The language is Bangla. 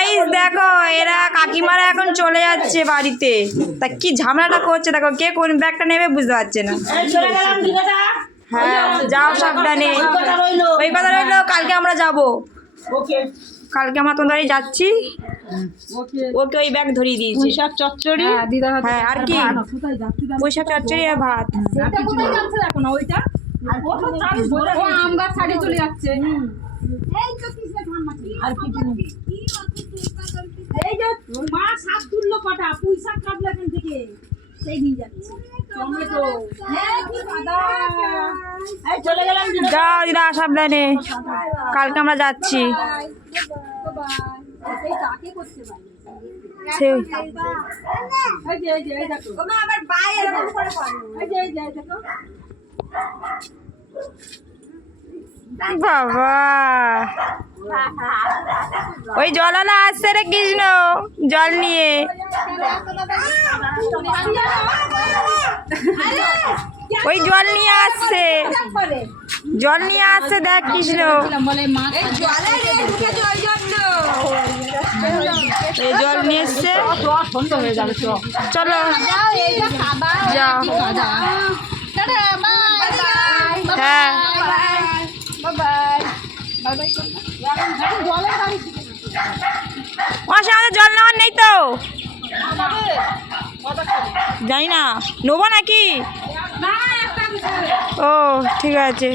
গাইস দেখো এরা কাকিমারা এখন চলে যাচ্ছে বাড়িতে। তা কি ঝামেলাটা করছে দেখো, কে কোন ব্যাগটা নেবে বুঝতে পারছে না। হ্যাঁ যাও সাবধানে, ওই কথা রইলো, কালকে আমরা যাবো। কালকে আমরা তোমাদের বাড়ি যাচ্ছি। ওকে ওই ব্যাগ ধরিয়ে দিয়েছি। পুঁইশাক চচ্চড়ি, হ্যাঁ আর কি পুঁইশাক চচ্চড়ি আর ভাত। ও আম গাছ ছাড়িয়ে চলে যাচ্ছে। আর কি এই যে মা শাক তুললো কটা, পুঁইশাক কাটলো এখান থেকে, সেই নিয়ে যাচ্ছে। টমেটো, হ্যাঁ কি বাদাম, এই চলে গেলাম। যাও দিদা সাবধানে, কালকে আমরা যাচ্ছি। এই কাকে করতে পারি, সেই এই যে এই দেখো ওমা আবার বাই এরকম করে পারো, এই যে দেখো বাবা, ওই জলওয়ালা আসছে রে কৃষ্ণ জল নিয়ে। ওই জল নিয়ে আসছে, জল নিয়ে আসছে দেখ কৃষ্ণ। এই জল নিয়ে এসছে, চলো যাও। হ্যাঁ মাসে আমাদের জল নেওয়ার নেই তো, জানি না নেবো নাকি। ও ঠিক আছে।